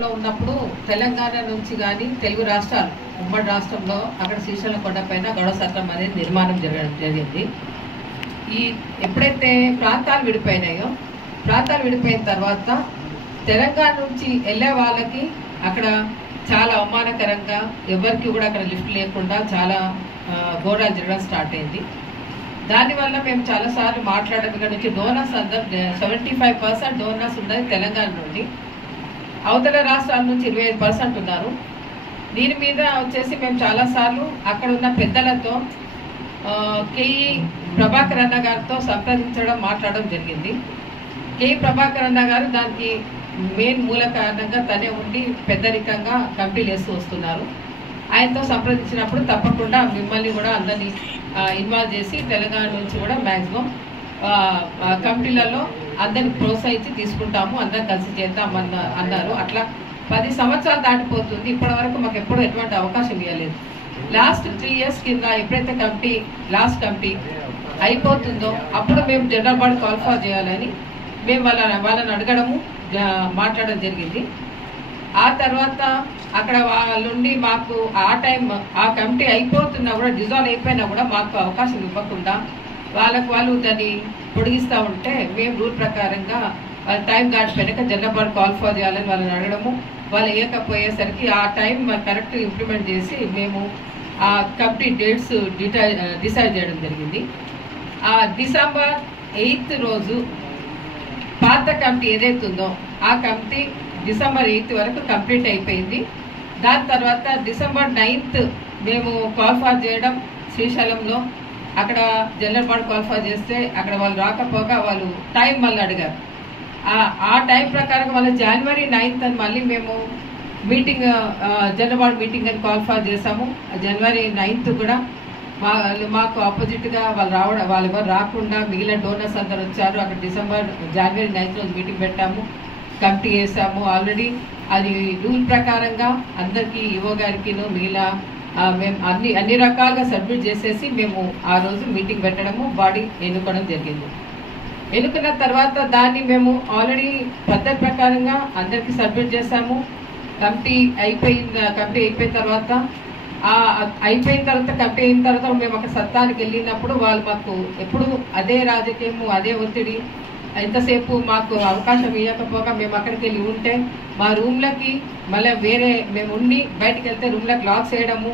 రాష్ట్రంలో ఉన్నప్పుడు తెలంగాణ నుంచి కానీ తెలుగు రాష్ట్రాలు ఉమ్మడి రాష్ట్రంలో అక్కడ శ్రీశైలం కొండపైన గౌడ సత్రం అనేది నిర్మాణం జరిగింది. ఈ ఎప్పుడైతే ప్రాంతాలు విడిపోయిన తర్వాత తెలంగాణ నుంచి వెళ్ళే వాళ్ళకి అక్కడ చాలా అవమానకరంగా ఎవరికి కూడా అక్కడ లిఫ్ట్ లేకుండా చాలా ఘోరాలు జరగడం స్టార్ట్ అయింది. దానివల్ల మేము చాలాసార్లు మాట్లాడడం నుంచి డోనర్స్ అందరూ 75% డోనర్స్ ఉన్నది తెలంగాణ నుండి, అవతల రాష్ట్రాల నుంచి 25% ఉన్నారు. దీని మీద వచ్చేసి మేము చాలాసార్లు అక్కడ ఉన్న పెద్దలతో కేఈ ప్రభాకర్ అన్న గారితో సంప్రదించడం మాట్లాడడం జరిగింది. కేఈ ప్రభాకర్ అన్న గారు దానికి మెయిన్ మూల కారణంగా తనే ఉండి పెద్దరికంగా కమిటీలు వేస్తూ వస్తున్నారు. ఆయనతో సంప్రదించినప్పుడు తప్పకుండా మిమ్మల్ని కూడా అందరినీ ఇన్వాల్వ్ చేసి తెలంగాణ నుంచి కూడా మ్యాక్సిమం కమిటీలలో అందరిని ప్రోత్సహించి తీసుకుంటాము, అందరం కలిసి చేద్దాం అన్నారు. అట్లా 10 సంవత్సరాలు దాటిపోతుంది, ఇప్పటి వరకు మాకు ఎప్పుడు ఎటువంటి అవకాశం ఇవ్వలేదు. లాస్ట్ 3 years కింద ఎప్పుడైతే లాస్ట్ కమిటీ అయిపోతుందో అప్పుడు మేము జనరల్ బాడీ క్వాలిఫై చేయాలని మేము వాళ్ళని అడగడము మాట్లాడడం జరిగింది. ఆ తర్వాత అక్కడ వాళ్ళుండి మాకు ఆ కమిటీ అయిపోతున్నా కూడా డిజాల్వ్ అయిపోయినా కూడా మాకు అవకాశం ఇవ్వకుండా వాళ్ళు దాన్ని పొడిగిస్తూ ఉంటే మేము రూల్ ప్రకారంగా టైం దాటిపోయాక జనరల్ బాడీ క్వాలిఫై చేయాలని వాళ్ళని అడగడము, వాళ్ళు వేయకపోయేసరికి ఆ టైం కరెక్ట్ ఇంప్లిమెంట్ చేసి మేము ఆ కమిటీ డేట్స్ డిసైడ్ చేయడం జరిగింది. ఆ December 8th రోజు పాత కమిటీ ఏదైతే ఉందో ఆ కమిటీ December 8th వరకు కంప్లీట్ అయిపోయింది. దాని తర్వాత December 9th మేము క్వాలిఫై చేయడం శ్రీశైలంలో, అక్కడ జనరల్ బాడీ క్వాలిఫై చేస్తే అక్కడ వాళ్ళు రాకపోగా వాళ్ళు టైం మళ్ళీ అడిగారు. ఆ టైం ప్రకారం వాళ్ళు January 9th అని మళ్ళీ మేము మీటింగ్ జనరల్ బాడీ మీటింగ్ అని క్వాలిఫై చేసాము. January 9th కూడా మాకు ఆపోజిట్గా వాళ్ళు ఎవరు రాకుండా మిగిలిన డోనర్స్ అందరు వచ్చారు. అక్కడ January 9th రోజు మీటింగ్ పెట్టాము, కమిటీ వేసాము. ఆల్రెడీ అది రూల్ ప్రకారంగా అందరికీ ఈవో గారికి మిగిలిన మేము అన్ని రకాలుగా సబ్మిట్ చేసేసి మేము ఆ రోజు మీటింగ్ పెట్టడము, బాడీ ఎన్నుకోవడం జరిగింది. ఎన్నుకున్న తర్వాత దాన్ని మేము ఆల్రెడీ పద్ధతి ప్రకారంగా అందరికీ సబ్మిట్ చేసాము. కమిటీ అయిపోయిన తర్వాత కమిటీ అయిన తర్వాత మేము అక్కడ సత్తానికి వెళ్ళినప్పుడు వాళ్ళు మాకు ఎప్పుడు అదే రాజకీయము, అదే ఒత్తిడి, ఎంతసేపు మాకు అవకాశం ఇవ్వకపోగా మేము అక్కడికి వెళ్ళి ఉంటే మా రూమ్లకి మళ్ళీ వేరే మేము ఉండి బయటకు వెళ్తే రూమ్లకు లాక్స్ వేయడము,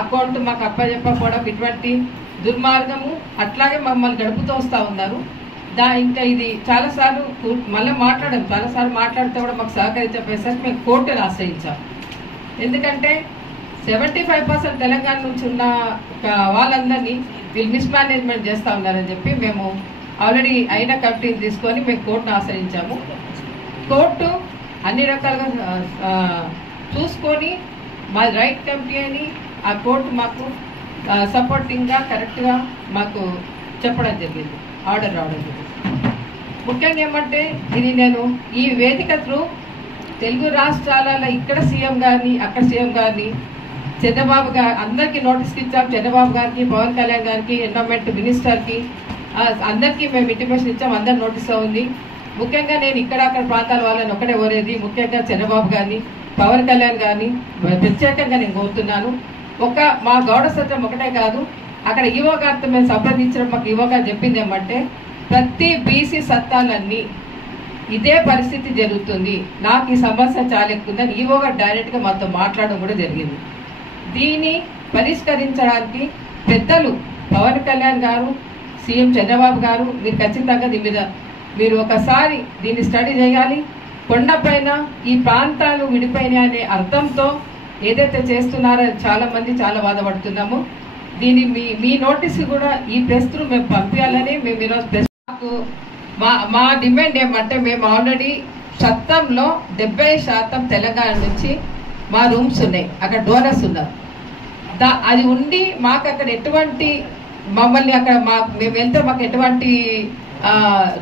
అకౌంట్ మాకు అప్పచెప్పకపోవడం, ఇటువంటి దుర్మార్గము అట్లాగే మమ్మల్ని గడుపుతూ వస్తూ ఉన్నారు. ఇంకా ఇది చాలాసార్లు మాట్లాడితే కూడా మాకు సహకరించకపోయేసరికి మేము కోర్టును ఆశ్రయించాం. ఎందుకంటే 75% తెలంగాణ నుంచి ఉన్న వాళ్ళందరినీ వీళ్ళు మిస్మేనేజ్మెంట్ చేస్తూ ఉన్నారని చెప్పి మేము ఆల్రెడీ అయిన కమిటీని తీసుకొని మేము కోర్టును ఆశ్రయించాము. కోర్టు అన్ని రకాలుగా చూసుకొని మా రైట్ కమిటీ అని ఆ కోర్టు మాకు సపోర్టింగ్గా కరెక్ట్గా మాకు చెప్పడం జరిగింది, ఆర్డర్ రావడం జరిగింది. ముఖ్యంగా ఏమంటే ఇది నేను ఈ వేదిక త్రూ తెలుగు రాష్ట్రాలలో ఇక్కడ సీఎం గారిని అక్కడ సీఎం గారిని చంద్రబాబు గారు అందరికీ నోటీస్ ఇచ్చాం. చంద్రబాబు గారికి, పవన్ కళ్యాణ్ గారికి, ఎన్విరాన్మెంట్ మినిస్టర్కి అందరికీ మేము ఇంటిమేషన్ ఇచ్చాం. అందరు నోటీస్లో ఉంది. ముఖ్యంగా నేను ఇక్కడ అక్కడ ప్రాంతాల వాళ్ళని ఒకటే కోరేది, ముఖ్యంగా చంద్రబాబు గారిని, పవన్ కళ్యాణ్ గారిని ప్రత్యేకంగా నేను కోరుతున్నాను. మా గౌడ సత్రం ఒకటే కాదు, అక్కడ ఈవో గారితో మేము సంప్రదించడం మాకు ఈవో గారు చెప్పింది ఏమంటే ప్రతి బీసీ సత్తాలన్నీ ఇదే పరిస్థితి జరుగుతుంది, నాకు ఈ సమస్య చాలా ఎక్కువ ఉందని ఈవో గారు డైరెక్ట్గా మాతో మాట్లాడడం కూడా జరిగింది. దీన్ని పరిష్కరించడానికి పెద్దలు పవన్ కళ్యాణ్ గారు, సీఎం చంద్రబాబు గారు మీరు ఖచ్చితంగా దీని మీద మీరు ఒకసారి దీన్ని స్టడీ చేయాలి. కొండపైన ఈ ప్రాంతాలు విడిపోయినాయి అనే అర్థంతో ఏదైతే చేస్తున్నారో చాలా బాధపడుతున్నాము. దీన్ని మీ నోటీస్ కూడా ఈ ప్రెస్ త్రూ మేము పంపించాలని మేము ఈరోజు ప్రెస్ మా డిమాండ్ ఏమంటే మేము ఆల్రెడీ చట్టంలో 70% తెలంగాణ నుంచి మా రూమ్స్ ఉన్నాయి, అక్కడ డోనర్స్ ఉన్నారు. అది ఉండి మాకు అక్కడ ఎటువంటి మమ్మల్ని అక్కడ మేము వెళ్తే మాకు ఎటువంటి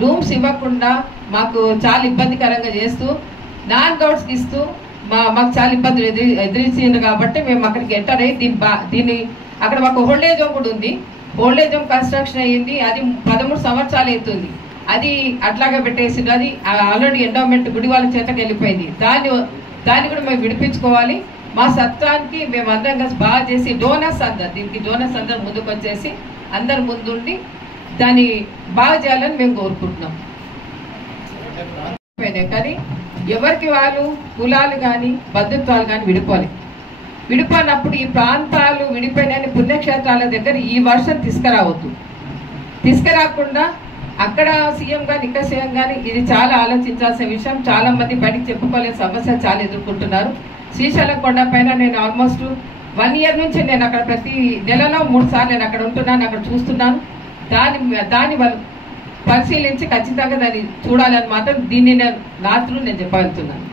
రూమ్స్ ఇవ్వకుండా మాకు చాలా ఇబ్బందికరంగా చేస్తూ నాన్ గౌడ్స్కి ఇస్తూ మాకు చాలా ఇబ్బందులు ఎదిరించింది. కాబట్టి మేము అక్కడికి ఎంటర్ అయ్యి దీన్ని అక్కడ మాకు ఓల్డేజ్ హోమ్ కూడా ఉంది. ఓల్డేజ్ హోమ్ కన్స్ట్రక్షన్ అయ్యింది, అది 13 సంవత్సరాలు అవుతుంది. అది అట్లాగే పెట్టేసింది. అది ఆల్రెడీ ఎండోమెంట్ గుడి వాళ్ళ చేతకి వెళ్ళిపోయింది. దాన్ని కూడా మేము విడిపించుకోవాలి. మా సత్వానికి మేము అందరం కలిసి బాగా చేసి డోనర్స్ అందరు ముందుకు వచ్చేసి అందరు ముందుండి దాన్ని బాగా చేయాలని మేము కోరుకుంటున్నాం. కానీ ఎవరికి వాళ్ళు కులాలు కానీ బంధుత్వాలు కానీ విడిపోయినప్పుడు ఈ ప్రాంతాలు విడిపోయిన పుణ్యక్షేత్రాల దగ్గర ఈ వర్షం తీసుకురాకుండా అక్కడ సీఎం కానీ ఇక్కడ సీఎం కానీ ఇది చాలా ఆలోచించాల్సిన విషయం. చాలా మంది బయటికి చెప్పుకోలేని సమస్యలు చాలా ఎదుర్కొంటున్నారు. శ్రీశైలం కొండ పైన నేను ఆల్మోస్ట్ 1 year నుంచి నేను అక్కడ ప్రతి నెలలో 3 సార్లు నేను అక్కడ ఉంటున్నాను, అక్కడ చూస్తున్నాను. దాన్ని వాళ్ళు పరిశీలించి ఖచ్చితంగా దాన్ని చూడాలని మాత్రం దీన్ని నేను చెప్పగలుగుతున్నాను.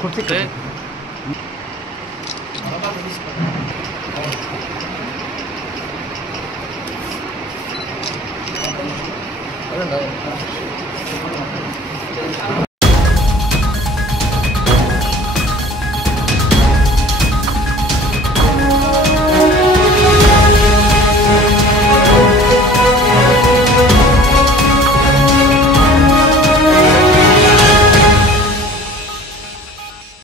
कुर्सी